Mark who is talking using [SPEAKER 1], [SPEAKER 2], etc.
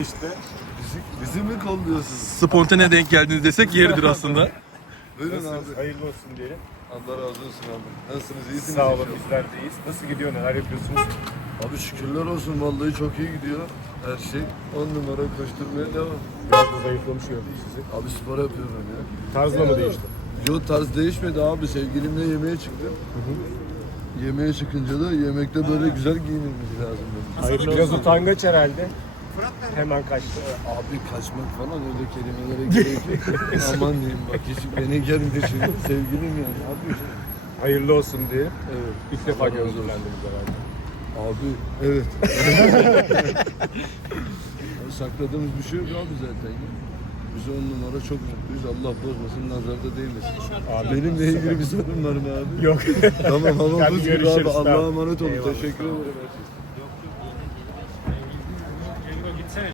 [SPEAKER 1] İşte
[SPEAKER 2] Bizi mi kolluyorsunuz?
[SPEAKER 3] Spontane denk geldiniz desek yeridir aslında.
[SPEAKER 2] Buyurun
[SPEAKER 1] nasılsınız?
[SPEAKER 2] abi.
[SPEAKER 1] Hayırlı olsun diyelim.
[SPEAKER 2] Allah razı olsun abi. Nasılsınız? İyisiniz?
[SPEAKER 1] Sağ olun,
[SPEAKER 2] inşallah.
[SPEAKER 1] bizler de iyiyiz. Nasıl gidiyor, neler yapıyorsunuz?
[SPEAKER 2] Abi şükürler olsun. Vallahi çok iyi gidiyor. Her şey 10 numara koşturmaya devam.
[SPEAKER 1] Biraz da zayıflamış gördük sizi.
[SPEAKER 2] Abi spor yapıyorum ya.
[SPEAKER 1] Tarzla mı değişti?
[SPEAKER 2] Yo, tarz değişmedi abi. Sevgilimle yemeğe çıktım. Yemeğe çıkınca da yemekte böyle güzel giyinilmesi lazım.
[SPEAKER 1] Hayır, biraz utangaç herhalde. Hemen kaçtı.
[SPEAKER 2] Abi kaçmak falan öyle kelimelere gerek yok. Aman diyeyim bak, hiç beni gelmedi şimdi. Sevgilim yani. Abi.
[SPEAKER 1] Hayırlı olsun diyelim.
[SPEAKER 2] Evet.
[SPEAKER 1] İlk defa
[SPEAKER 2] Allah razı olsun.
[SPEAKER 1] görüntülendiniz herhalde.
[SPEAKER 2] Abi evet. Sakladığımız bir şey yok abi zaten. Biz 10 numara çok mutluyuz. Allah bozmasın, nazarda değmesin.
[SPEAKER 1] Abi,
[SPEAKER 2] Benimle ilgili bir sorun var mı abi?
[SPEAKER 1] Yok.
[SPEAKER 2] Tamam, hava
[SPEAKER 1] Hadi
[SPEAKER 2] buz gibi abi.
[SPEAKER 1] görüşürüz,
[SPEAKER 2] Allah'a
[SPEAKER 1] tamam.
[SPEAKER 2] emanet olun.
[SPEAKER 1] Eyvallah,
[SPEAKER 2] Teşekkür
[SPEAKER 1] sağ olun.
[SPEAKER 2] ederim.